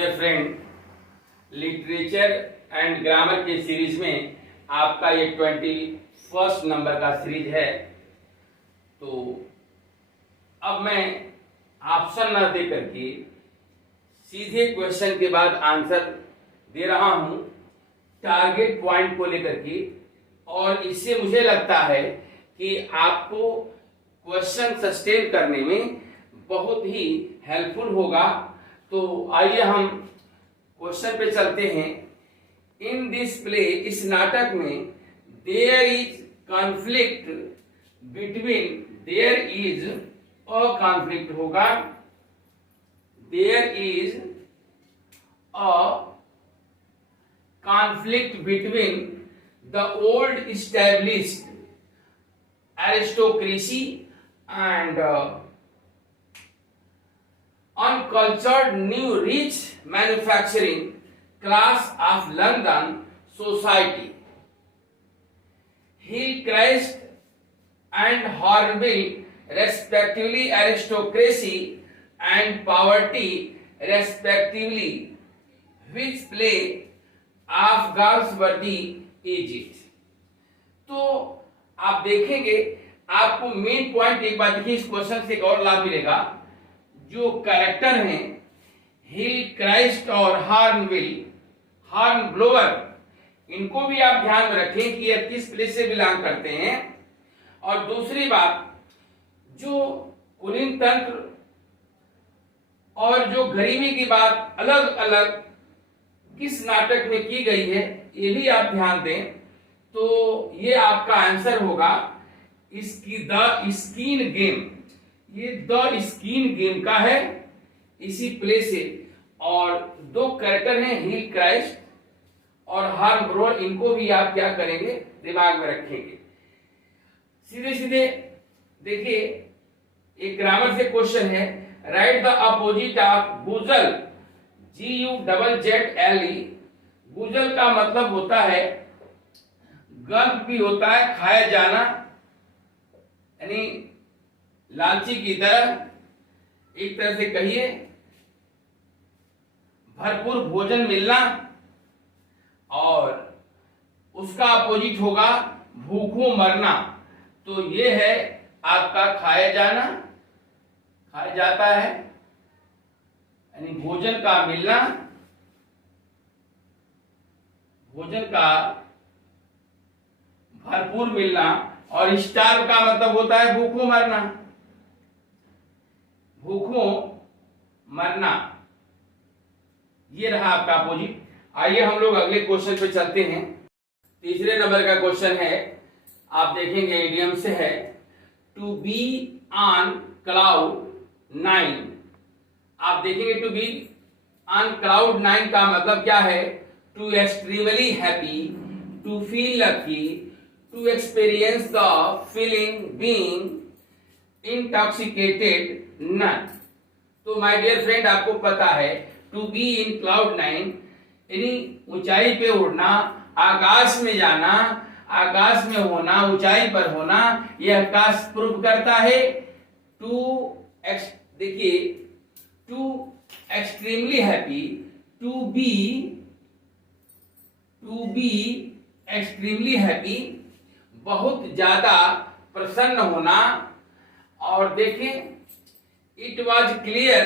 Dear friend, literature and grammar के series में आपका ये 21 नंबर का सीरीज है। तो अब मैं ऑप्शन न दे करके सीधे क्वेश्चन के बाद आंसर दे रहा हूं टारगेट पॉइंट को लेकर के, और इससे मुझे लगता है कि आपको क्वेश्चन सस्टेन करने में बहुत ही हेल्पफुल होगा। तो आइए हम क्वेश्चन पे चलते हैं। इन दिस प्ले, इस नाटक में there is conflict between, there is a conflict होगा, there is a conflict between the old established aristocracy and uncultured new rich manufacturing class of London society. Hillcrest and Hornbill, respectively, aristocracy and poverty, respectively, which play of Galsworthy is it? तो आप देखेंगे, आपको main point एक बार देखिए, इस question से एक और लाभ मिलेगा। जो कैरेक्टर हैं हिल क्राइस्ट और हॉर्नबिल, हॉर्न ब्लोअर, इनको भी आप ध्यान में रखें कि ये किस प्लेस से बिलोंग करते हैं। और दूसरी बात, जो कुलीन तंत्र और जो गरीबी की बात अलग अलग किस नाटक में की गई है, ये भी आप ध्यान दें। तो ये आपका आंसर होगा इसकी द स्कीन गेम। ये द स्कीन गेम का है, इसी प्ले से। और दो कैरेक्टर हैं हिल क्राइस्ट और हॉर्न ब्लोअर, इनको भी आप क्या करेंगे, दिमाग में रखेंगे। सीधे सीधे देखिए, एक ग्रामर से क्वेश्चन है। Write the opposite of guzzle, GUZZLE। Guzzle का मतलब होता है, गल्प भी होता है खाया जाना, यानी लालची की तरह, एक तरह से कहिए भरपूर भोजन मिलना, और उसका अपोजिट होगा भूखों मरना। तो ये है आपका खाया जाना, खाया जाता है यानी भोजन का मिलना, भोजन का भरपूर मिलना, और स्टार्व का मतलब होता है भूखों मरना, भूखों मरना। ये रहा आपका अपोजिट। आइए हम लोग अगले क्वेश्चन पे चलते हैं। तीसरे नंबर का क्वेश्चन है, आप देखेंगे इडियम से है, टू बी ऑन क्लाउड 9। आप देखेंगे टू बी ऑन क्लाउड 9 का मतलब क्या है, to extremely happy, to feel lucky, to experience the feeling being intoxicated, none। तो माय डियर फ्रेंड, आपको पता है टू बी इन क्लाउड 9 यानी ऊंचाई पे उड़ना, आकाश में जाना, आकाश में होना, ऊंचाई पर होना, यह आकाश प्रूव करता है। देखिए, to extremely happy, to be extremely happy, बहुत ज्यादा प्रसन्न होना। और देखें, इट वॉज क्लियर,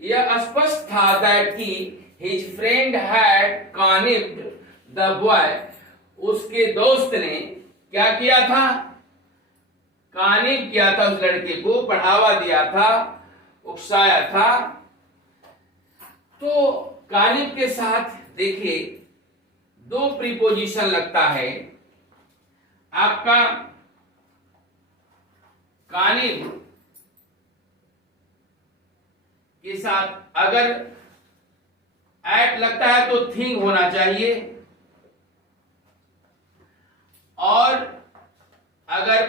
यह स्पष्ट था दैट कि his friend had connived the boy, उसके दोस्त ने क्या किया था, कॉनिव किया था, उस लड़के को बढ़ावा दिया था, उकसाया था। तो कॉनिव के साथ देखिए दो प्रीपोजिशन लगता है आपका। कॉनिव के साथ अगर एट लगता है तो थिंग होना चाहिए, और अगर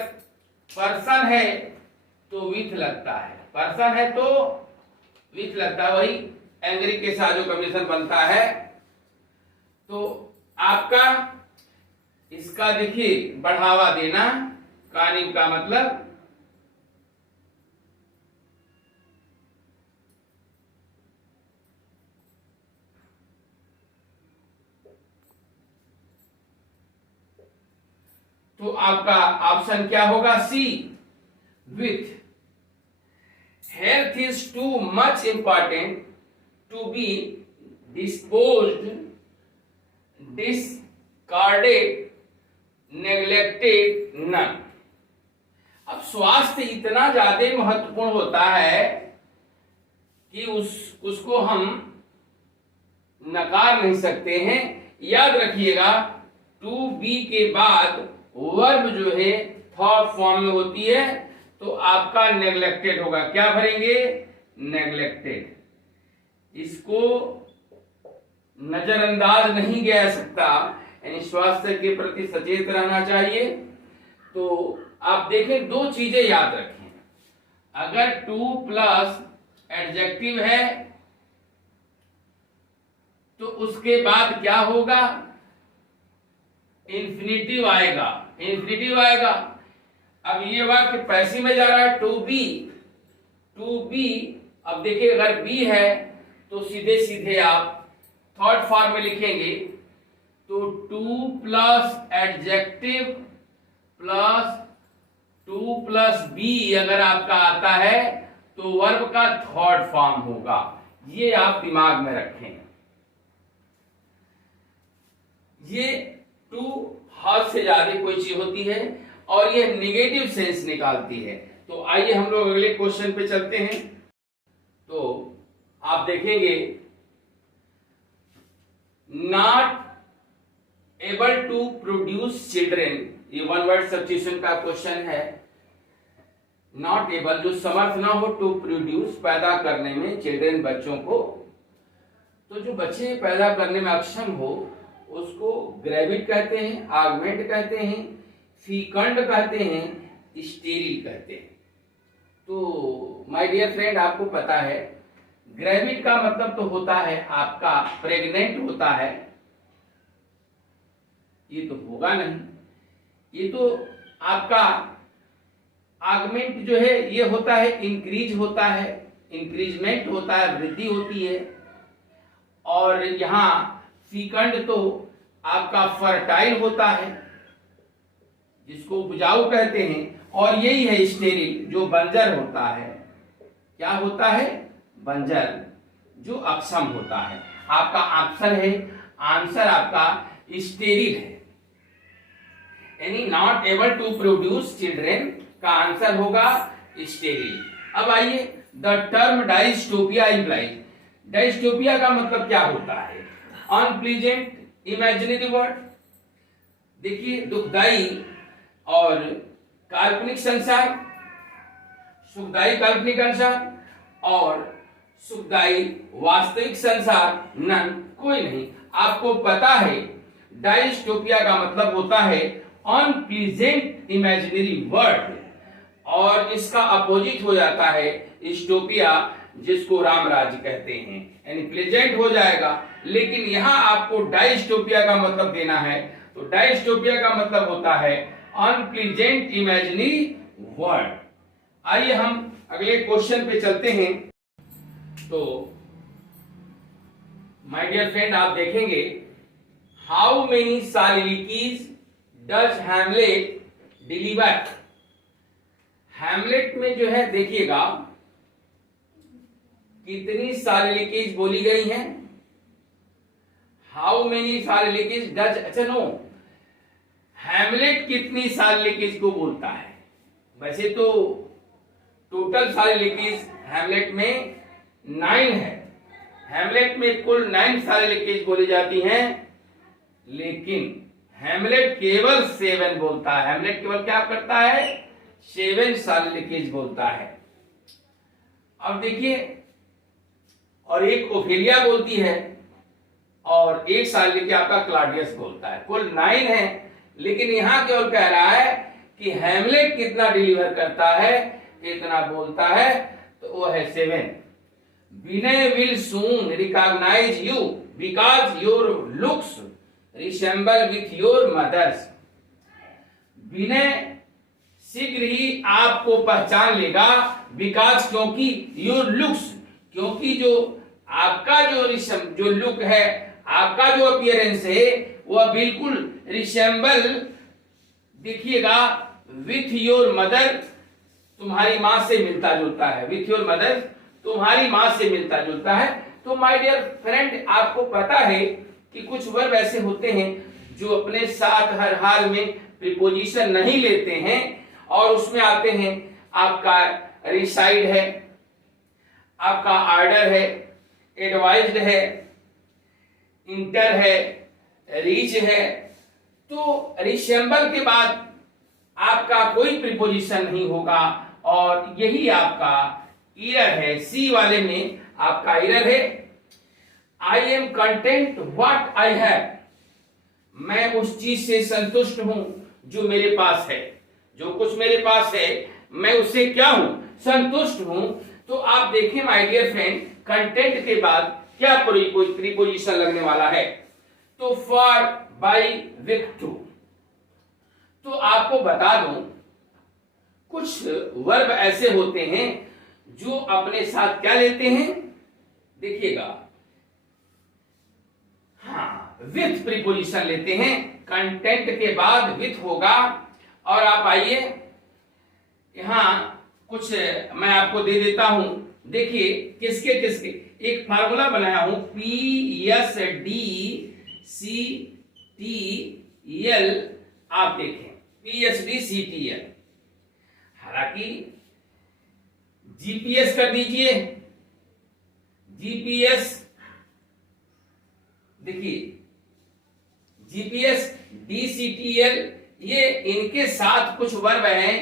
पर्सन है तो विथ लगता है, पर्सन है तो विथ लगता है, वही एंग्री के साथ जो कमीशन बनता है। तो आपका इसका देखिए बढ़ावा देना, कॉनिव का मतलब तो आपका ऑप्शन क्या होगा? C, with. Health is too much important to be disposed, discarded, neglected, none. अब स्वास्थ्य इतना ज्यादा महत्वपूर्ण होता है कि उसको हम नकार नहीं सकते हैं। याद रखिएगा, टू बी के बाद वर्ब जो है थर्ड फॉर्म में होती है, तो आपका नेग्लेक्टेड होगा। क्या भरेंगे? नेग्लेक्टेड। इसको नजरअंदाज नहीं किया जा सकता, यानी स्वास्थ्य के प्रति सचेत रहना चाहिए। तो आप देखें, दो चीजें याद रखें। अगर टू प्लस एडजेक्टिव है तो उसके बाद क्या होगा? इन्फिनिटिव आएगा, इन्फिनिटिव आएगा। अब ये वाक्य पैसिव में जा रहा है, टू बी, टू बी। अब देखिए, अगर बी है तो सीधे सीधे आप थर्ड फॉर्म में लिखेंगे, तो to plus adjective plus to plus be अगर आपका आता है तो वर्ब का थर्ड फॉर्म होगा। ये आप दिमाग में रखें। ये टू हद से ज्यादा कोई चीज होती है और ये निगेटिव सेंस निकालती है। तो आइए हम लोग अगले क्वेश्चन पे चलते हैं। तो आप देखेंगे, not able to produce children, ये वन वर्ड सब्स्टिट्यूशन का क्वेश्चन है। नॉट एबल, जो समर्थ ना हो, टू प्रोड्यूस, पैदा करने में, चिल्ड्रेन, बच्चों को। तो जो बच्चे पैदा करने में अक्षम हो उसको ग्रेविड कहते हैं, आगमेंट कहते हैं, फीकंड कहते हैं, स्टेरिल कहते हैं। तो माय डियर फ्रेंड, आपको पता है ग्रेविड का मतलब तो होता है आपका प्रेग्नेंट होता है। ये तो होगा नहीं, ये तो आपका आगमेंट जो है ये होता है इंक्रीज होता है, इंक्रीजमेंट होता है, वृद्धि होती है। और यहाँ फीकंड तो आपका फर्टाइल होता है, जिसको उपजाऊ कहते हैं। और यही है स्टेरिल, जो बंजर होता है। क्या होता है? बंजर, जो अक्षम होता है। आपका ऑप्शन है, आंसर आपका स्टेरिल है, यानी not able to produce children का आंसर होगा स्टेरिल। अब आइए, the term dystopia implies, dystopia का मतलब क्या होता है? Unpleasant imaginary world. देखिए, दुखदाई और काल्पनिक संसार, सुखदाई काल्पनिक संसार और सुखदाई वास्तविक संसार, नन, कोई नहीं। आपको पता है डायस्टोपिया का मतलब होता है अनप्लीजेंट इमेजिनरी वर्ड, और इसका अपोजिट हो जाता है स्टोपिया, जिसको रामराज्य कहते हैं, यानी प्लेजेंट हो जाएगा। लेकिन यहां आपको डायस्टोपिया का मतलब देना है, तो डायस्टोपिया का मतलब होता है अनप्लीजेंट इमेजिनरी वर्ड। आइए हम अगले क्वेश्चन पे चलते हैं। तो माय डियर फ्रेंड, आप देखेंगे, how many soliloquies does Hamlet deliver. Hamlet में जो है देखिएगा कितनी soliloquies बोली गई हैं। हाउ मेनी soliloquies डज, अच्छा नो, हैमलेट कितनी soliloquies को बोलता है? वैसे तो टोटल soliloquies हैमलेट में 9 है। हैमलेट में कुल 9 soliloquies बोली जाती हैं, लेकिन हैमलेट केवल 7 बोलता है। हैमलेट केवल क्या करता है? 7 soliloquies बोलता है। अब देखिए, और एक ओफेलिया बोलती है और एक soliloquy आपका क्लॉडियस बोलता है। कुल 9 है, लेकिन यहां केवल कह रहा है कि हैमलेट कितना डिलीवर करता है, इतना बोलता है, तो वो है 7। Vinay will soon recognise you because your looks resemble with your mother's. Vinay शीघ्र ही आपको पहचान लेगा, बिकॉज, क्योंकि, योर लुक्स, क्योंकि जो आपका जो लुक है, आपका जो अपीयरेंस है, वह बिल्कुल रिसेंबल देखिएगा विथ योर मदर तुम्हारी मां से मिलता जुलता है, विथ योर मदर तुम्हारी मां से मिलता जुलता है। तो माय डियर फ्रेंड, आपको पता है कि कुछ वर्ब ऐसे होते हैं जो अपने साथ हर हाल में प्रीपोजिशन नहीं लेते हैं और उसमें आते हैं आपका रिसाइड है, आपका आर्डर है, एडवाइज्ड है, इंटर है, रीच है। तो रिसेंबल के बाद आपका कोई प्रीपोजिशन नहीं होगा और यही आपका एरर है, सी वाले में आपका एरर है। I am content what I have, मैं उस चीज से संतुष्ट हूं जो मेरे पास है, जो कुछ मेरे पास है मैं उससे क्या हूं, संतुष्ट हूं। तो आप देखें माय डियर फ्रेंड, कंटेंट के बाद क्या प्रीपोजिशन लगने वाला है, तो फॉर, बाय, विथ, टू। तो आपको बता दूं कुछ वर्ब ऐसे होते हैं जो अपने साथ क्या लेते हैं, देखिएगा, हाँ, विथ प्रीपोजिशन लेते हैं, कंटेंट के बाद विथ होगा। और आप आइए यहां कुछ मैं आपको दे देता हूं, देखिए किसके किसके, एक फार्मूला बनाया हूं, PSDCTL, आप देखें PSDCTL, हालांकि जीपीएस कर दीजिए, जीपीएस, देखिए जीपीएस, DCTL, ये इनके साथ कुछ वर्ब हैं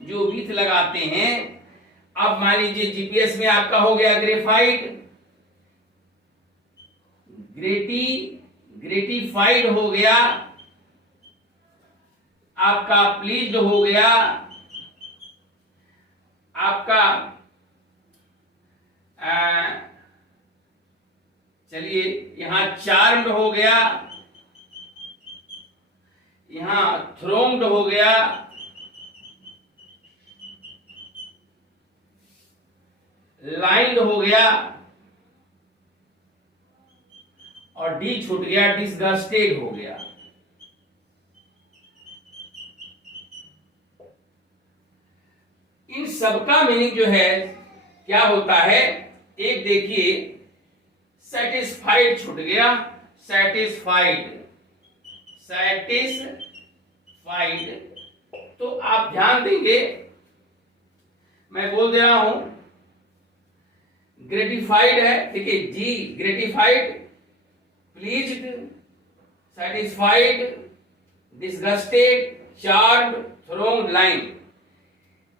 जो विथ लगाते हैं। अब मान लीजिए जीपीएस में आपका हो गया ग्रेफाइड, ग्रेटिफाइड हो गया, आपका प्लीज्ड हो गया, आपका चलिए यहां चार्म्ड हो गया, यहां थ्रोन्ड हो गया, लाइन्ड हो गया और डी छूट गया, डिसगस्टेड हो गया। इन सबका मीनिंग जो है क्या होता है, एक देखिए सेटिस्फाइड छूट गया, सेटिस्फाइड, सेटिस्फाइड। तो आप ध्यान देंगे, मैं बोल दे रहा हूं, ग्रेटिफाइड है, देखिए जी, gratified, pleased, satisfied, disgusted, charmed, thronged, lined,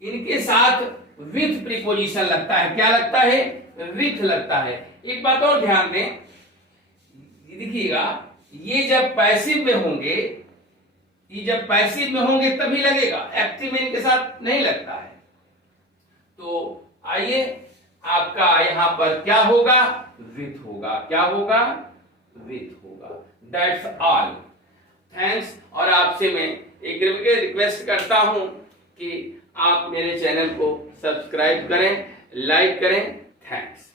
इनके साथ विथ प्रीपोजिशन लगता है। क्या लगता है, विथ लगता है। एक बात और ध्यान दें, देखिएगा, ये जब पैसिव में होंगे, ये जब पैसिव में होंगे तभी लगेगा, एक्टिव में इनके साथ नहीं लगता है। तो आइए, आपका यहां पर क्या होगा, विथ होगा, क्या होगा, विथ होगा। That's all, thanks. और आपसे मैं एक रिक्वेस्ट करता हूं कि आप मेरे चैनल को सब्सक्राइब करें, लाइक करें। थैंक्स।